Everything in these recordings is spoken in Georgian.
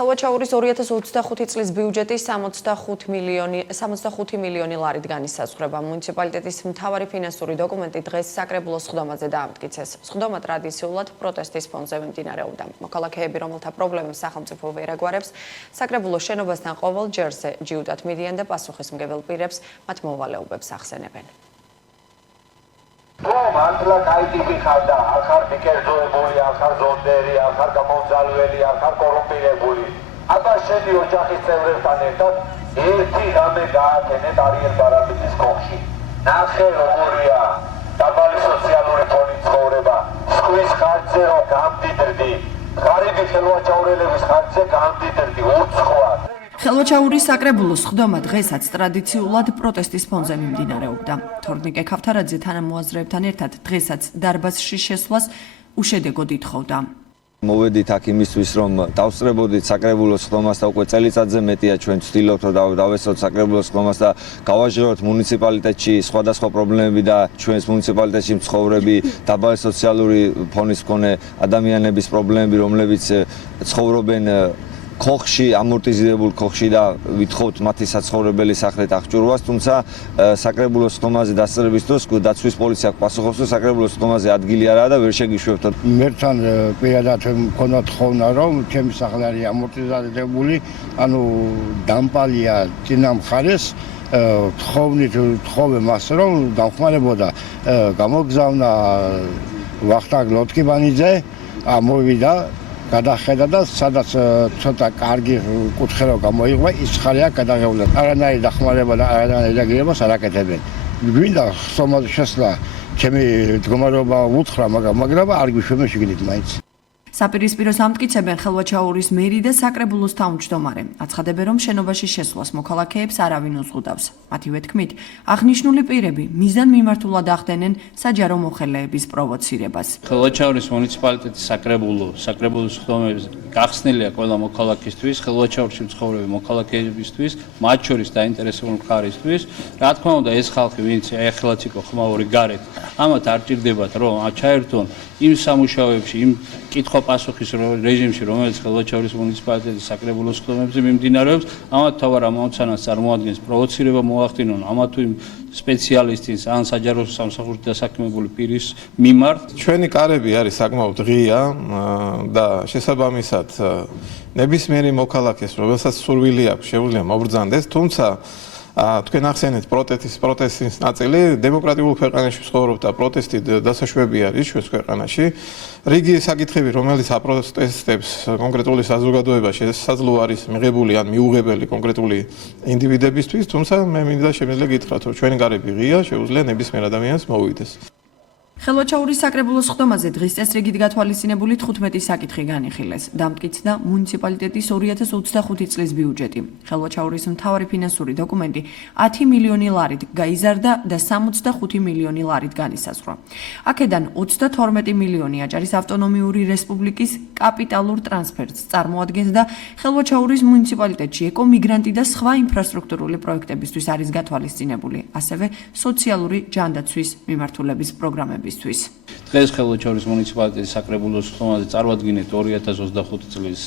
ხელვაჩაურის 2025 წლის ბიუჯეტი 65 მილიონი ლარით განისაზღვრება. მუნიციპალიტეტის მთავარი ფინანსური დოკუმენტი დღეს საკრებულოს სხდომაზე დაამტკიცეს. სხდომა ტრადიციულად პროტესტის ფონზე მიმდინარეობდა. მოქალაქეები, რომელთა პრობლემებს სახელმწიფო ვერ აგვარებს, საკრებულოს შენობასთან ყოველ ჯერზე ჯიუტად მიდიან და პასუხისმგებელ პირებს მათ მოვალეობებს ახსენებენ. მართლა კაი ტიპი ხარ და არ ხარ მიკერძოებული, არ ხარ ზონდერი, არ ხარ გამომძალველი, არ ხარ კორუმპირებული. აბა შენი ოჯახის წევრებთან ერთად ერთი რამე გააკეთეთ არიელ ბარაბიძის კოშკში. ნახე როგორია დაბალი სოციალური ფონის ცხოვრება. სხვის ხარჯზე რომ გამდიდრდი, ღარიბი ხელვაჩაურელების ხარჯზე გამდიდრდი უცხოა. ხელვაჩაურის საკრებულოს სხდომა დღესაც ტრადიციულად პროტესტის ფონზე მიმდინარეობდა. თორნიკე ქავთარაძე თანამოაზრეებთან ერთად დღესაც დარბაზში შესვლას უშედეგოდ ითხოვდა. მოვედით აქ იმისთვის, რომ დავსწრებოდით საკრებულოს სხდომას და უკვე წელიწადზე მეტია ჩვენ ვცდილობთ, რომ დავესწროთ საკრებულოს სხდომას და გავაჟღეროთ მუნიციპალიტეტში სხვადასხვა პრობლემები და ჩვენს მუნიციპალიტეტში მცხოვრები დაბალი სოციალური ფონის მქონე ადამიანების პრობლემები, რომლებიც ცხოვრობენ ქოხში, ამორტიზირებულ ქოხში და ვითხოვთ მათი საცხოვრებელი სახლით აღჭურვას, თუმცა საკრებულოს სხდომაზე დასწრების დროს დაცვის პოლიცია პასუხობს, რომ საკრებულოს სხდომაზე ადგილი არაა და ვერ შეგიშვებთ. მერთან პირადად მქონდა თხოვნა, რომ ჩემი სახლი არის ამორტიზირებული, ანუ დამპალია წინა მხარეს, თხოვე მას, რომ დამხმარებოდა. გამოგზავნა ვახტანგ ლოტკიბანიძე, მოვიდა გადახედა და სადაც ცოტა კარგი კუთხე რო გამოიღვა, ის ხალია გადაღებულა. არანაირი დახმარება და არანაირი დაგირებას არ აკეთებენ. გვინდა ხსომაზე შესვლა, ჩემი მდგომარეობა უთხრა, მაგრამ არ გვიშვებენ შიგნით მაინც. საპირისპიროს ამტკიცებენ ხელვაჩაურის მერი და საკრებულოს თავმჯდომარე. აცხადებენ, რომ შენობაში შესვლას მოქალაქეებს არავინ უზღუდავს. მათივე თქმით, აღნიშნული პირები მიზან მიმართულად ახდენენ საჯარო მოხელეების პროვოცირებას. ხელვაჩაურის მუნიციპალიტეტის საკრებულოს სხდომების გახსნილია ყველა მოქალაქისთვის, ხელვაჩაურში მცხოვრები მოქალაქეებისთვის, მათ შორის დაინტერესებული მხარისთვის. რა თქმა უნდა, ეს ხალხი, ვინც ეხლაც იყო ხმაური გარეთ, ამათ არ ჭირდებათ, რომ ჩაერთონ იმ სამუშაოებში, იმ კითხვა-პასუხის რეჟიმში, რომელიც ხელვაჩაურის მუნიციპალიტეტის საკრებულოს სხდომებზე მიმდინარეობს, ამათ თავარ ამოცანას წარმოადგენს პროვოცირება მოახდინონ ამა თუ იმ სპეციალისტის ან საჯარო სამსახურით დასაქმებული პირის მიმართ. ჩვენი კარები არის საკმაოდ ღია და შესაბამისად ნებისმიერი მოქალაქეს, რომელსაც სურვილი აქვს, შეუძლია მობრძანდეს, თუმცა თქვენ ახსენეთ პროტესტის ნაწილი დემოკრატიულ ქვეყანაში ცხოვრობთ და პროტესტი დასაშვები არის ჩვენს ქვეყანაში. რიგი საკითხები, რომელიც აპროტესტებს კონკრეტული საზოგადოება შესაძლოა არის მიღებული ან მიუღებელი კონკრეტული ინდივიდებისთვის, თუმცა მე მინდა შემიძლია გითხრათ, რომ ჩვენი კარები ღია, შეუძლია ნებისმიერ ადამიანს მოვიდეს. ხელვაჩაურის საკრებულოს სხდომაზე დღის წესრიგით გათვალისწინებული 15 საკითხი განიხილეს. დამტკიცდა მუნიციპალიტეტის 2025 წლის ბიუჯეტი. ხელვაჩაურის მთავარი ფინანსური დოკუმენტი 10 მილიონი ლარით გაიზარდა და 65 მილიონი ლარით განისაზღვრა. აქედან 32 მილიონი აჭარის ავტონომიური რესპუბლიკის კაპიტალურ ტრანსფერტს წარმოადგენს და ხელვაჩაურის მუნიციპალიტეტში ეკომიგრანტი და სხვა ინფრასტრუქტურული პროექტებისთვის არის გათვალისწინებული, ასევე სოციალური ჯანდაცვის მიმართულების პროგრამები. დღეს ხელვაჩაურის მუნიციპალიტეტის საკრებულოს სხდომაზე წარვადგინეთ 2025 წლის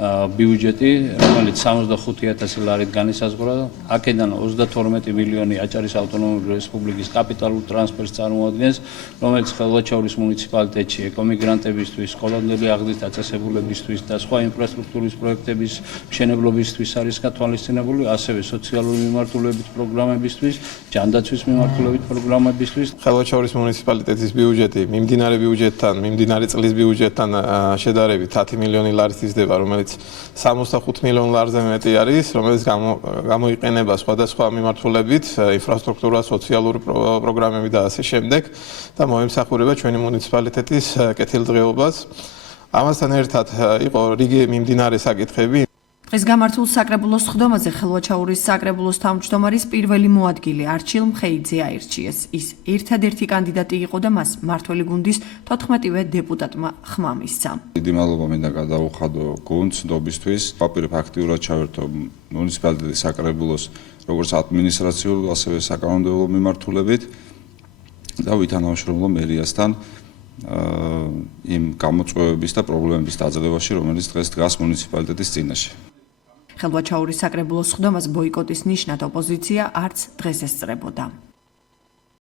ბიუჯეტი, რომელიც 65,000 ლარით განისაზღვრა. აქედან 32 მილიონი აჭარის ავტონომიური რესპუბლიკის კაპიტალურ ტრანსფერტს წარმოადგენს, რომელიც ხელვაჩაურის მუნიციპალიტეტში ეკომიგრანტებისთვის, სკოლამდელი აღზრდის დაწესებულებისთვის და სხვა ინფრასტრუქტურის პროექტების მშენებლობისთვის არის გათვალისწინებული, ასევე სოციალური მიმართულებით პროგრამებისთვის, ჯანდაცვის მიმართულებით პროგრამებისთვის. ხელვაჩაურის მუნიციპალიტეტის ბიუჯეტი მიმდინარე წლის ბიუჯეტთან შედარებით 10 მილიონი ლარით იზრდება, რომელიც 65 მილიონ ლარზე მეტი არის, რომელიც გამოიყენება სხვადასხვა მიმართულებით, ინფრასტრუქტურა, სოციალური პროგრამები და ასე შემდეგ და მოემსახურება ჩვენი მუნიციპალიტეტის კეთილდღეობას. ამასთან ერთად იყო რიგი მიმდინარე საკითხები. დღეს გამართულ საკრებულოს სხდომაზე ხელვაჩაურის საკრებულოს თავმჯდომარის პირველი მოადგილე არჩილ მხეიძე აირჩიეს. ის ერთადერთი კანდიდატი იყო და მას მმართველი გუნდის 14-ვე დეპუტატმა ხმა მისცა. დიდი მადლობა მინდა გადავუხადო გუნდს ნდობისთვის. ვაპირებ აქტიურად ჩავერთო მუნიციპალიტეტის საკრებულოს როგორც ადმინისტრაციულ, ასევე საკანონმდებლო მიმართულებით და ვითანამშრომლო მერიასთან იმ გამოწვევების და პრობლემების დაძლევაში, რომელიც დღეს დგას მუნიციპალიტეტის წინაშე. ხელვაჩაურის საკრებულოს სხდომას ბოიკოტის ნიშნად ოპოზიცია არც დღეს ესწრებოდა.